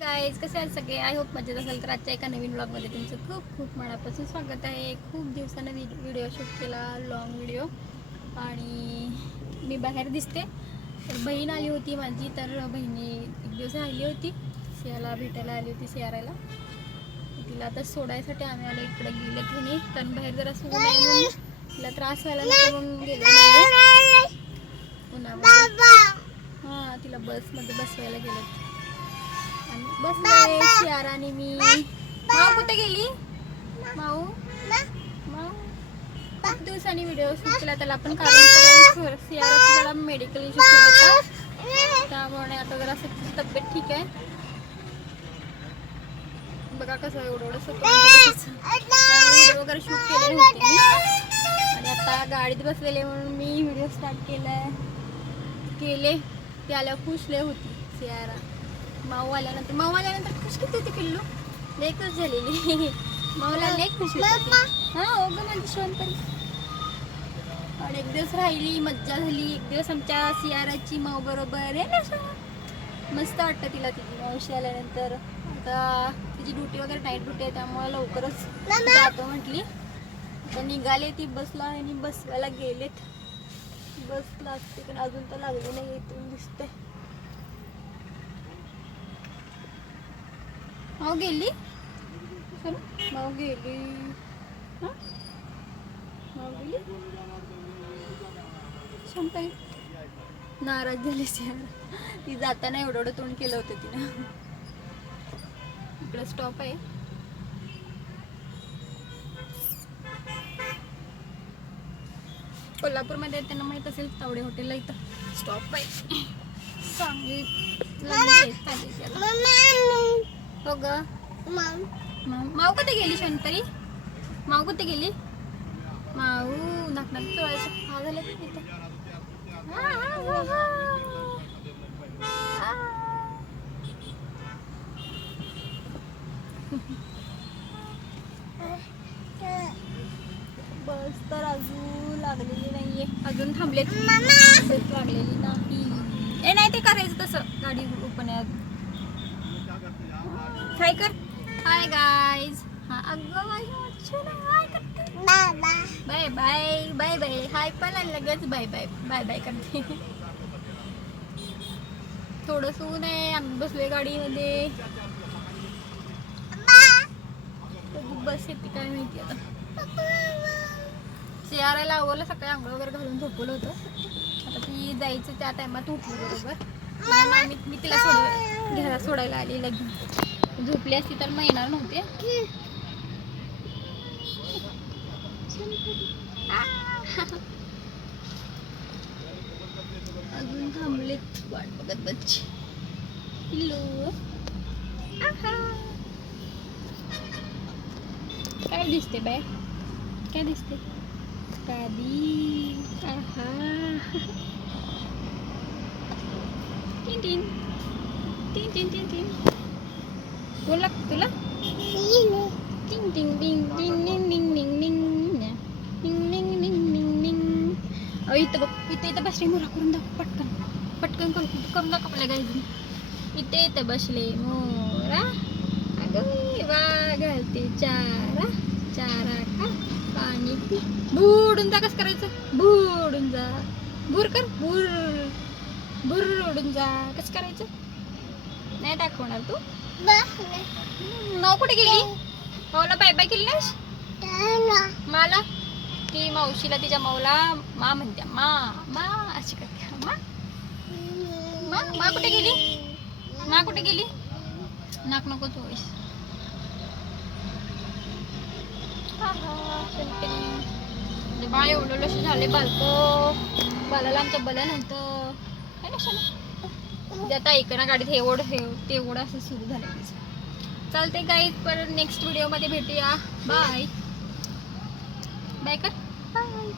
Guys कसे आहेत सगळे? आय होप मजेत असेल. तर आजच्या एका नवीन ब्लॉगमध्ये तुमचं खूप खूप मनापासून स्वागत आहे. खूप दिवसानं व्हिडिओ शूट केला लॉंग व्हिडिओ आणि मी बाहेर दिसते. तर बहीण आली होती माझी. तर बहिणी एक दिवस राहिली होती. सियाला भेटायला आली होती सियारायला. तिला आता सोडायसाठी आम्ही आलो इकडे गेले तिने. कारण बाहेर जरा म्हणून तिला त्रास व्हायला नको म्हणून गेलो नाही. उन्हामध्ये. हां तिला बसमध्ये बसवायला गेलो. बसले शियारा आणि मी. माऊ कुठे गेली? माऊ? माऊ? खूप दिवसांनी व्हिडिओ शूट केला त्याला आपण कारण सियारा जरा मेडिकल इश्यू होता. त्यामुळे आता जरा तब्येत ठीक आहे. बघा कसं एवढं एवढं वगैरे शूट केलेली होती मी. आणि आता गाडीत बसलेले म्हणून मी व्हिडिओ स्टार्ट केलाय. केले. ते आल्यावर खुश लय होती सियारा माऊ आल्यानंतर माऊ आल्यानंतर खुश किती होती पिल्लू? लय खुश झालेली. माऊला लय खुश होती. हा हो ग माझी शिवणपरी आणि एक दिवस राहिली मज्जा झाली. एक दिवस आमच्या सियाराची माऊ बरोबर आहे ना? मस्त वाटतं तिला तिची मावशी आल्यानंतर. आता तिची ड्युटी वगैरे नाईट ड्युटी आहे त्यामुळे लवकरच जातो म्हटली. आता निघाले ती बसला आणि बसवायला गेलेत. बस लागते पण अजून तर लागली नाही इथून दिसते माऊ गेली? माऊ गेली? माऊ गेली? शांताई. नाराज झाली ती जाताना एवढं एवढं तोंड केलं होतं तिनं. इकडं स्टॉप आहे. कोल्हापूरमध्ये त्यांना माहीत असेल तावडे हॉटेलला इथं. स्टॉप आहे. सांगली हो ग. माऊ माऊ कुठे गेली शंतरी माऊ कुठे गेली? माऊ चोळायचं हा झालं. बस तर अजून लागलेली नाहीये. अजून थांबलेत. बस लागलेली नाही. ए नाही ते करायचं तसं. गाडी ओपन आहे हाय कर. हाय गाईज हा अगं bye bye bye bye hi पण लगेच बाय बाय बाय बाय करते थोडस ऊन आहे आम्ही बसलोय गाडीमध्ये बस येते काय माहिती आता सियारायला आवडलं सकाळी आंघोळ वगैरे घालून झोपवलं होतं. आता ती जायचं त्या टायमात उठली बरोबर. मी मी तिला सोड घ्यायला सोडायला आली लगेच. झोपली असती तर मग येणार नव्हते. अजून थांबलेत वाट बघत बच्ची हॅलो आहा. काय दिसते बाय काय दिसते? कादी आहा. टिन टिन. टिन टिन टिन टिन. बोला तुला टिंग टिंग टिंग टिंग टिंग टिंग टिंग टिंग टिंग टिंग टिंग टिंग टिंग अहो इथं बघ इथं इथं बसले मोरा करून दाखव पटकन. पटकन करून करून दाखव आपल्या गाईजनी. इथे इथं बसले मोरा. अगं वा घालते चारा. चारा खा पाणी पी. बुडून जा कसं करायचं? बुडून जा. बुर कर बुर उडून जा. कसं करायचं? नाही दाखवणार तू? नाव कुठे गेली? माऊला बाय बाय केली नाहीस मला? ती मावशीला तिच्या माऊला मा म्हणत्या मा मा अशी करते मा? मा? मा कुठे गेली? मा कुठे गेली? नाक नको चोळीस बा एवढं लक्ष झाले बालक. बालाला आमचं बलं नव्हतं. है ना आता ऐकना गाडीत एवढं हे तेवढं असं सुरू झालं तिचं चालते काही परत नेक्स्ट व्हिडिओमध्ये भेटूया. बाय बाय कर. बाय